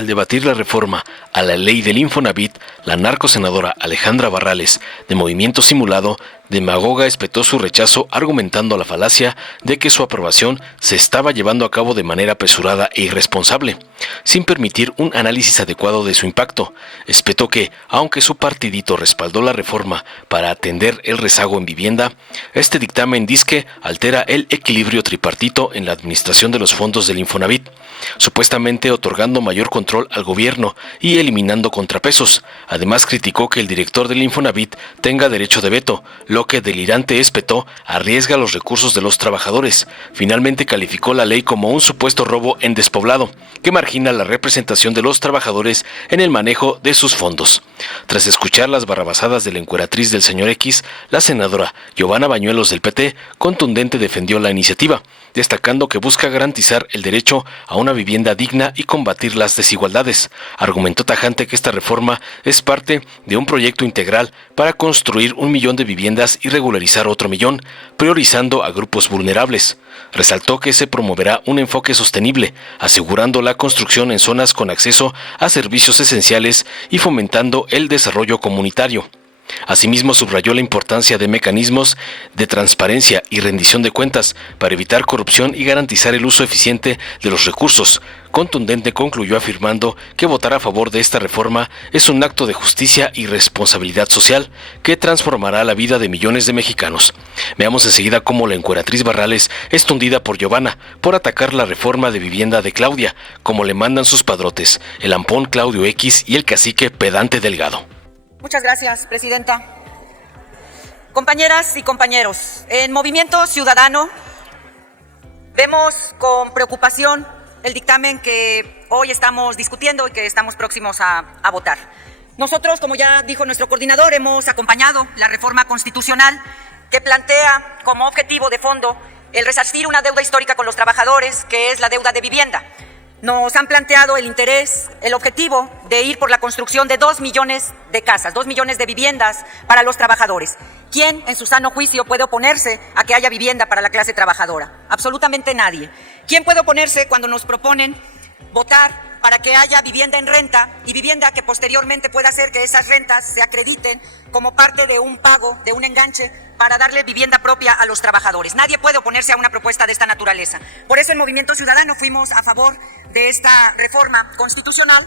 al debatir la reforma a la ley del Infonavit, la narcosenadora Alejandra Barrales, de Movimiento Simulado, demagoga espetó su rechazo argumentando la falacia de que su aprobación se estaba llevando a cabo de manera apresurada e irresponsable, sin permitir un análisis adecuado de su impacto. Espetó que, aunque su partidito respaldó la reforma para atender el rezago en vivienda, este dictamen disque altera el equilibrio tripartito en la administración de los fondos del Infonavit, supuestamente otorgando mayor control al gobierno y eliminando contrapesos. Además criticó que el director del Infonavit tenga derecho de veto, lo que delirante espetó arriesga los recursos de los trabajadores. Finalmente calificó la ley como un supuesto robo en despoblado, que margina la representación de los trabajadores en el manejo de sus fondos. Tras escuchar las barrabasadas de la encueratriz del señor X, la senadora Giovanna Bañuelos del PT contundente defendió la iniciativa, destacando que busca garantizar el derecho a una vivienda digna y combatir las desigualdades. Argumentó tajante que esta reforma es parte de un proyecto integral para construir 1 millón de viviendas y regularizar otro 1 millón, priorizando a grupos vulnerables. Resaltó que se promoverá un enfoque sostenible, asegurando la construcción en zonas con acceso a servicios esenciales y fomentando el desarrollo comunitario. Asimismo, subrayó la importancia de mecanismos de transparencia y rendición de cuentas para evitar corrupción y garantizar el uso eficiente de los recursos. Contundente concluyó afirmando que votar a favor de esta reforma es un acto de justicia y responsabilidad social que transformará la vida de millones de mexicanos. Veamos enseguida cómo la encueratriz Barrales es tundida por Giovanna por atacar la reforma de vivienda de Claudia, como le mandan sus padrotes, el ampón Claudio X y el cacique pedante Delgado. Muchas gracias, Presidenta. Compañeras y compañeros, en Movimiento Ciudadano vemos con preocupación el dictamen que hoy estamos discutiendo y que estamos próximos a votar. Nosotros, como ya dijo nuestro coordinador, hemos acompañado la reforma constitucional que plantea como objetivo de fondo el resarcir una deuda histórica con los trabajadores, que es la deuda de vivienda. Nos han planteado el interés, el objetivo de ir por la construcción de 2 millones de casas, 2 millones de viviendas para los trabajadores. ¿Quién en su sano juicio puede oponerse a que haya vivienda para la clase trabajadora? Absolutamente nadie. ¿Quién puede oponerse cuando nos proponen votar para que haya vivienda en renta y vivienda que posteriormente pueda hacer que esas rentas se acrediten como parte de un pago, de un enganche para darle vivienda propia a los trabajadores? Nadie puede oponerse a una propuesta de esta naturaleza. Por eso en Movimiento Ciudadano fuimos a favor de esta reforma constitucional,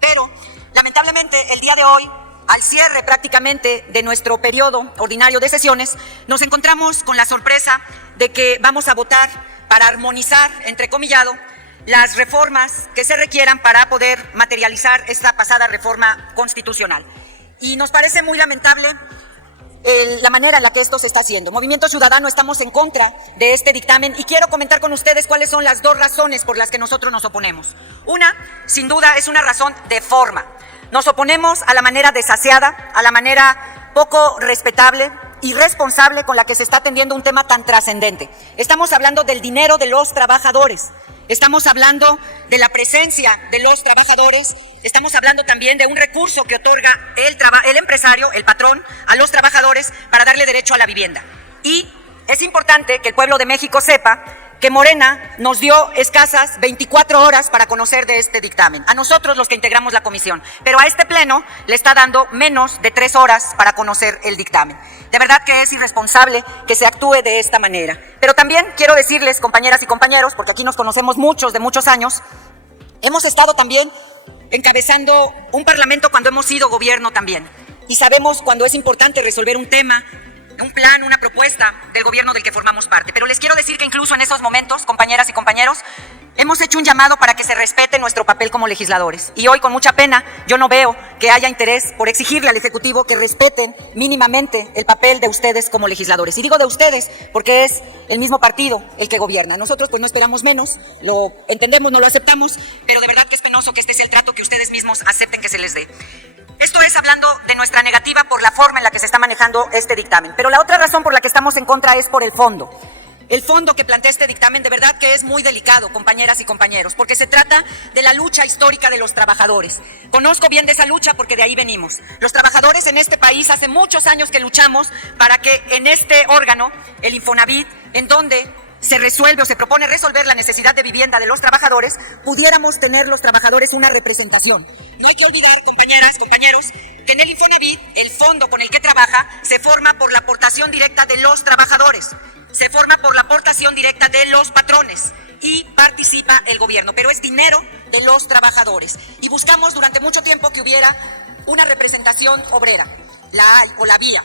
pero lamentablemente el día de hoy, al cierre prácticamente de nuestro periodo ordinario de sesiones, nos encontramos con la sorpresa de que vamos a votar para armonizar, entrecomillado, las reformas que se requieran para poder materializar esta pasada reforma constitucional. Y nos parece muy lamentable la manera en la que esto se está haciendo. Movimiento Ciudadano estamos en contra de este dictamen y quiero comentar con ustedes cuáles son las 2 razones por las que nosotros nos oponemos. Una, sin duda, es una razón de forma. Nos oponemos a la manera desasiada, a la manera poco respetable, irresponsable con la que se está atendiendo un tema tan trascendente. Estamos hablando del dinero de los trabajadores. Estamos hablando de la presencia de los trabajadores, estamos hablando también de un recurso que otorga el empresario, el patrón, a los trabajadores para darle derecho a la vivienda. Y es importante que el pueblo de México sepa que Morena nos dio escasas 24 horas para conocer de este dictamen, a nosotros los que integramos la comisión, pero a este pleno le está dando menos de 3 horas para conocer el dictamen. De verdad que es irresponsable que se actúe de esta manera. Pero también quiero decirles, compañeras y compañeros, porque aquí nos conocemos muchos de muchos años, hemos estado también encabezando un parlamento cuando hemos sido gobierno también, y sabemos cuando es importante resolver un tema, un plan, una propuesta del gobierno del que formamos parte. Pero les quiero decir que incluso en esos momentos, compañeras y compañeros, hemos hecho un llamado para que se respete nuestro papel como legisladores. Y hoy, con mucha pena, yo no veo que haya interés por exigirle al Ejecutivo que respeten mínimamente el papel de ustedes como legisladores. Y digo de ustedes porque es el mismo partido el que gobierna. Nosotros pues no esperamos menos, lo entendemos, no lo aceptamos, pero de verdad que es penoso que este sea el trato que ustedes mismos acepten que se les dé. Esto es hablando de nuestra negativa por la forma en la que se está manejando este dictamen. Pero la otra razón por la que estamos en contra es por el fondo. El fondo que plantea este dictamen de verdad que es muy delicado, compañeras y compañeros, porque se trata de la lucha histórica de los trabajadores. Conozco bien de esa lucha porque de ahí venimos. Los trabajadores en este país hace muchos años que luchamos para que en este órgano, el Infonavit, en donde se resuelve o se propone resolver la necesidad de vivienda de los trabajadores, pudiéramos tener los trabajadores una representación. No hay que olvidar, compañeras, compañeros, que en el Infonavit, el fondo con el que trabaja, se forma por la aportación directa de los trabajadores, se forma por la aportación directa de los patrones y participa el gobierno, pero es dinero de los trabajadores. Y buscamos durante mucho tiempo que hubiera una representación obrera, la hay o la había.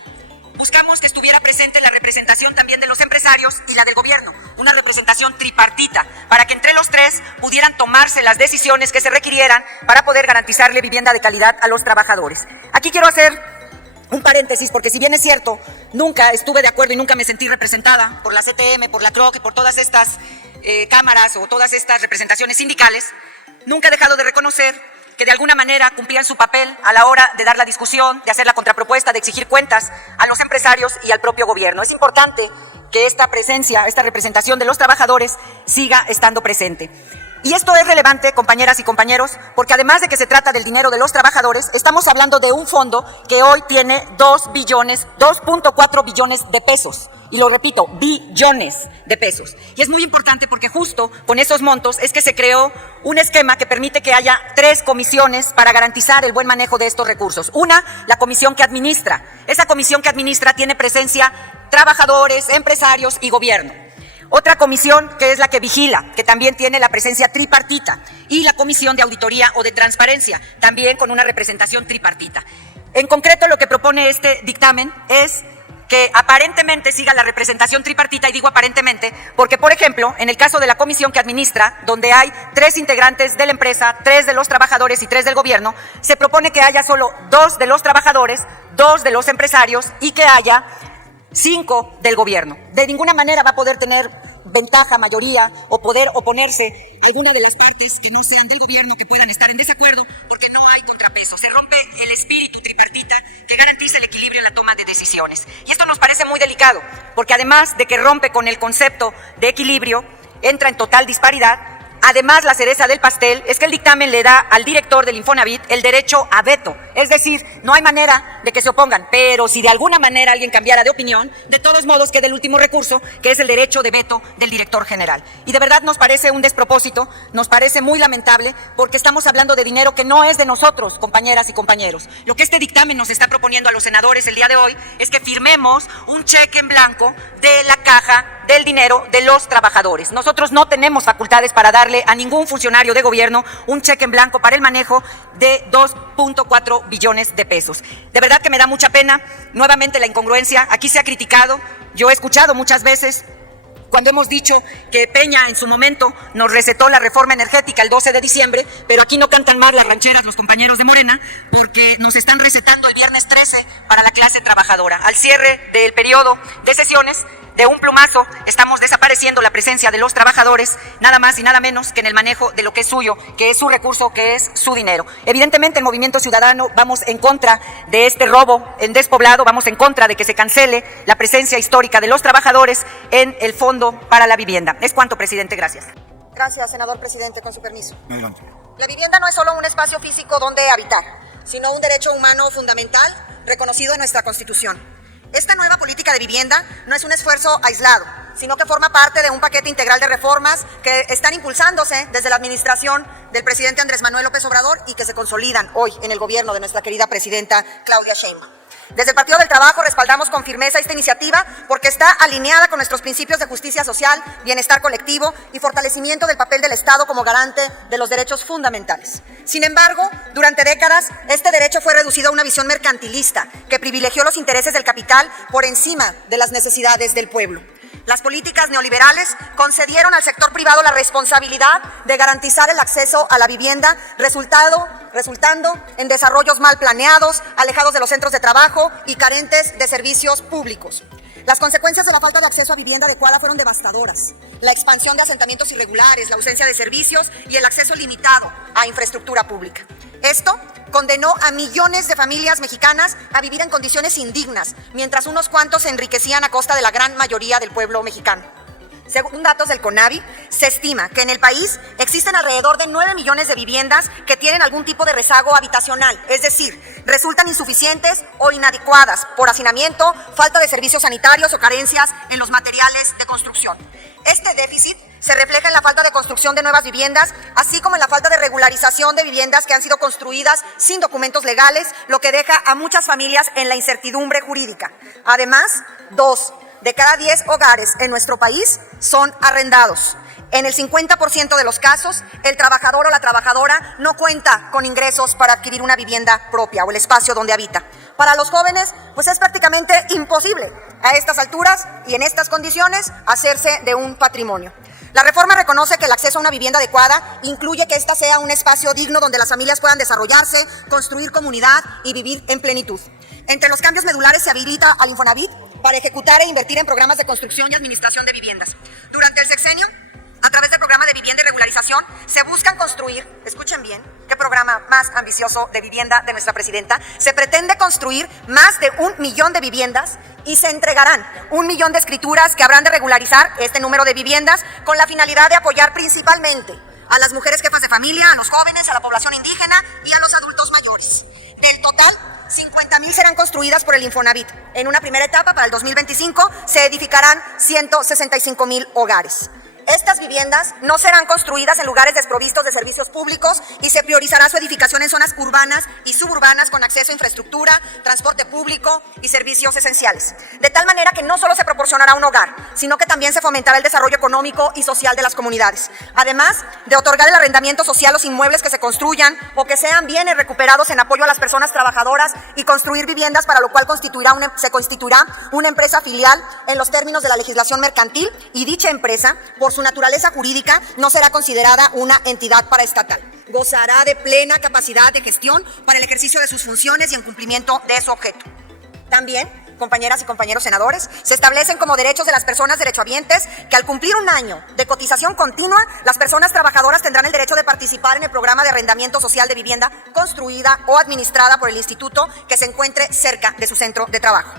Buscamos que estuviera presente la representación también de los empresarios y la del gobierno, una representación tripartita, para que entre los tres pudieran tomarse las decisiones que se requirieran para poder garantizarle vivienda de calidad a los trabajadores. Aquí quiero hacer un paréntesis, porque si bien es cierto, nunca estuve de acuerdo y nunca me sentí representada por la CTM, por la CROC y por todas estas cámaras o todas estas representaciones sindicales, nunca he dejado de reconocer que de alguna manera cumplían su papel a la hora de dar la discusión, de hacer la contrapropuesta, de exigir cuentas a los empresarios y al propio gobierno. Es importante que esta presencia, esta representación de los trabajadores siga estando presente. Y esto es relevante, compañeras y compañeros, porque además de que se trata del dinero de los trabajadores, estamos hablando de un fondo que hoy tiene 2.4 billones de pesos. Y lo repito, billones de pesos. Y es muy importante porque justo con esos montos es que se creó un esquema que permite que haya 3 comisiones para garantizar el buen manejo de estos recursos. Una, la comisión que administra. Esa comisión que administra tiene presencia trabajadores, empresarios y gobierno. Otra comisión que es la que vigila, que también tiene la presencia tripartita. Y la comisión de auditoría o de transparencia, también con una representación tripartita. En concreto, lo que propone este dictamen es que aparentemente siga la representación tripartita, y digo aparentemente porque, por ejemplo, en el caso de la comisión que administra, donde hay 3 integrantes de la empresa, 3 de los trabajadores y 3 del gobierno, se propone que haya solo 2 de los trabajadores, 2 de los empresarios y que haya 5 del gobierno. De ninguna manera va a poder tener ventaja, mayoría o poder oponerse a alguna de las partes que no sean del gobierno, que puedan estar en desacuerdo, porque no hay contrapeso. Se rompe el espíritu tripartita que garantiza el equilibrio en la toma de decisiones. Y esto nos parece muy delicado, porque además de que rompe con el concepto de equilibrio, entra en total disparidad. Además, la cereza del pastel es que el dictamen le da al director del Infonavit el derecho a veto. Es decir, no hay manera de que se opongan, pero si de alguna manera alguien cambiara de opinión, de todos modos queda el último recurso, que es el derecho de veto del director general. Y de verdad nos parece un despropósito, nos parece muy lamentable, porque estamos hablando de dinero que no es de nosotros, compañeras y compañeros. Lo que este dictamen nos está proponiendo a los senadores el día de hoy es que firmemos un cheque en blanco de la caja del dinero de los trabajadores. Nosotros no tenemos facultades para darle a ningún funcionario de gobierno un cheque en blanco para el manejo de 2.4 billones de pesos. De verdad que me da mucha pena, nuevamente la incongruencia, aquí se ha criticado, yo he escuchado muchas veces cuando hemos dicho que Peña en su momento nos recetó la reforma energética el 12 de diciembre, pero aquí no cantan más las rancheras los compañeros de Morena, porque nos están recetando el viernes 13 para la clase trabajadora. Al cierre del periodo de sesiones, de un plumazo, estamos desapareciendo la presencia de los trabajadores, nada más y nada menos que en el manejo de lo que es suyo, que es su recurso, que es su dinero. Evidentemente, el Movimiento Ciudadano vamos en contra de este robo en despoblado, vamos en contra de que se cancele la presencia histórica de los trabajadores en el Fondo para la Vivienda. Es cuanto, presidente. Gracias. Gracias, senador presidente, con su permiso. Adelante. La vivienda no es solo un espacio físico donde habitar, sino un derecho humano fundamental reconocido en nuestra Constitución. Esta nueva política de vivienda no es un esfuerzo aislado, sino que forma parte de un paquete integral de reformas que están impulsándose desde la administración del presidente Andrés Manuel López Obrador y que se consolidan hoy en el gobierno de nuestra querida presidenta Claudia Sheinbaum. Desde el Partido del Trabajo respaldamos con firmeza esta iniciativa porque está alineada con nuestros principios de justicia social, bienestar colectivo y fortalecimiento del papel del Estado como garante de los derechos fundamentales. Sin embargo, durante décadas, este derecho fue reducido a una visión mercantilista que privilegió los intereses del capital por encima de las necesidades del pueblo. Las políticas neoliberales concedieron al sector privado la responsabilidad de garantizar el acceso a la vivienda, resultando en desarrollos mal planeados, alejados de los centros de trabajo y carentes de servicios públicos. Las consecuencias de la falta de acceso a vivienda adecuada fueron devastadoras. La expansión de asentamientos irregulares, la ausencia de servicios y el acceso limitado a infraestructura pública. Esto condenó a millones de familias mexicanas a vivir en condiciones indignas, mientras unos cuantos se enriquecían a costa de la gran mayoría del pueblo mexicano. Según datos del CONAVI, se estima que en el país existen alrededor de 9 millones de viviendas que tienen algún tipo de rezago habitacional, es decir, resultan insuficientes o inadecuadas por hacinamiento, falta de servicios sanitarios o carencias en los materiales de construcción. Este déficit se refleja en la falta de construcción de nuevas viviendas, así como en la falta de regularización de viviendas que han sido construidas sin documentos legales, lo que deja a muchas familias en la incertidumbre jurídica. Además, 2 de cada 10 hogares en nuestro país son arrendados. En el 50% de los casos, el trabajador o la trabajadora no cuenta con ingresos para adquirir una vivienda propia o el espacio donde habita. Para los jóvenes, pues es prácticamente imposible a estas alturas y en estas condiciones hacerse de un patrimonio. La reforma reconoce que el acceso a una vivienda adecuada incluye que ésta sea un espacio digno donde las familias puedan desarrollarse, construir comunidad y vivir en plenitud. Entre los cambios medulares se habilita al Infonavit para ejecutar e invertir en programas de construcción y administración de viviendas. Durante el sexenio, a través del programa de vivienda y regularización, se buscan construir, escuchen bien, qué programa más ambicioso de vivienda de nuestra presidenta, se pretende construir más de 1 millón de viviendas y se entregarán 1 millón de escrituras que habrán de regularizar este número de viviendas con la finalidad de apoyar principalmente a las mujeres jefas de familia, a los jóvenes, a la población indígena y a los adultos mayores. Del total, 50,000 serán construidas por el Infonavit. En una primera etapa, para el 2025, se edificarán 165,000 hogares. Estas viviendas no serán construidas en lugares desprovistos de servicios públicos y se priorizará su edificación en zonas urbanas y suburbanas con acceso a infraestructura, transporte público y servicios esenciales. De tal manera que no solo se proporcionará un hogar, sino que también se fomentará el desarrollo económico y social de las comunidades. Además de otorgar el arrendamiento social a los inmuebles que se construyan o que sean bienes recuperados en apoyo a las personas trabajadoras y construir viviendas, para lo cual se constituirá una empresa filial en los términos de la legislación mercantil, y dicha empresa, por su naturaleza jurídica, no será considerada una entidad paraestatal. Gozará de plena capacidad de gestión para el ejercicio de sus funciones y en cumplimiento de su objeto. También, compañeras y compañeros senadores, se establecen como derechos de las personas derechohabientes que al cumplir 1 año de cotización continua, las personas trabajadoras tendrán el derecho de participar en el programa de arrendamiento social de vivienda construida o administrada por el instituto que se encuentre cerca de su centro de trabajo.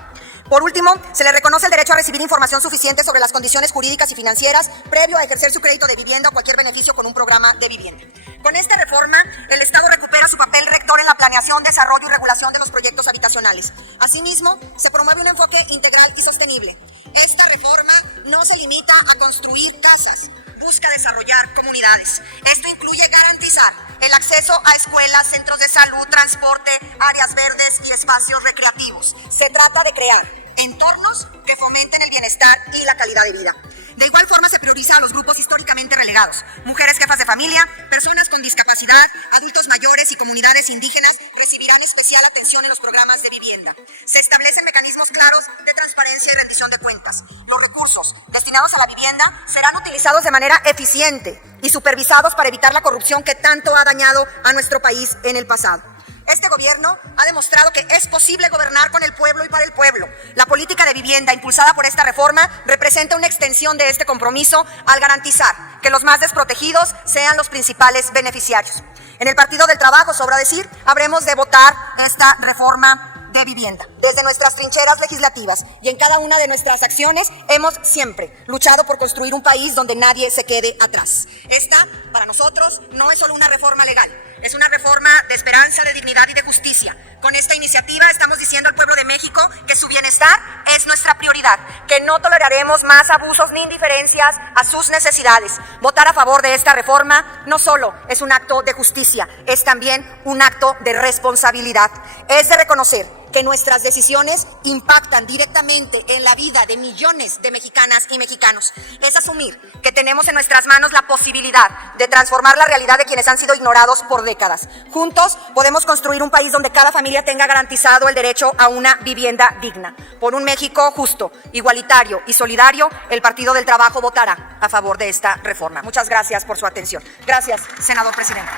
Por último, se le reconoce el derecho a recibir información suficiente sobre las condiciones jurídicas y financieras previo a ejercer su crédito de vivienda o cualquier beneficio con un programa de vivienda. Con esta reforma, el Estado recupera su papel rector en la planeación, desarrollo y regulación de los proyectos habitacionales. Asimismo, se promueve un enfoque integral y sostenible. Esta reforma no se limita a construir casas, busca desarrollar comunidades. Esto incluye garantizar el acceso a escuelas, centros de salud, transporte, áreas verdes y espacios recreativos. Se trata de crear entornos que fomenten el bienestar y la calidad de vida. De igual forma, se prioriza a los grupos históricamente relegados: mujeres jefas de familia, personas con discapacidad, adultos mayores y comunidades indígenas recibirán especial atención en los programas de vivienda. Se establecen mecanismos claros de transparencia y rendición de cuentas. Los recursos destinados a la vivienda serán utilizados de manera eficiente y supervisados para evitar la corrupción que tanto ha dañado a nuestro país en el pasado. Este gobierno ha demostrado que es posible gobernar con el pueblo y para el pueblo. La política de vivienda impulsada por esta reforma representa una extensión de este compromiso al garantizar que los más desprotegidos sean los principales beneficiarios. En el Partido del Trabajo, sobra decir, habremos de votar esta reforma de vivienda. Desde nuestras trincheras legislativas y en cada una de nuestras acciones hemos siempre luchado por construir un país donde nadie se quede atrás. Esta, para nosotros, no es solo una reforma legal, es una reforma de esperanza, de dignidad y de justicia. Con esta iniciativa estamos diciendo al pueblo de México que su bienestar es nuestra prioridad, que no toleraremos más abusos ni indiferencias a sus necesidades. Votar a favor de esta reforma no solo es un acto de justicia, es también un acto de responsabilidad. Es de reconocer que nuestras decisiones impactan directamente en la vida de millones de mexicanas y mexicanos. Es asumir que tenemos en nuestras manos la posibilidad de transformar la realidad de quienes han sido ignorados por décadas. Juntos podemos construir un país donde cada familia tenga garantizado el derecho a una vivienda digna. Por un México justo, igualitario y solidario, el Partido del Trabajo votará a favor de esta reforma. Muchas gracias por su atención. Gracias, senador presidente.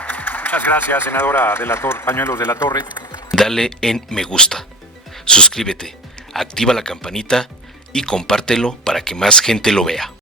Muchas gracias, senadora Pañuelos de la Torre. Dale en me gusta, suscríbete, activa la campanita y compártelo para que más gente lo vea.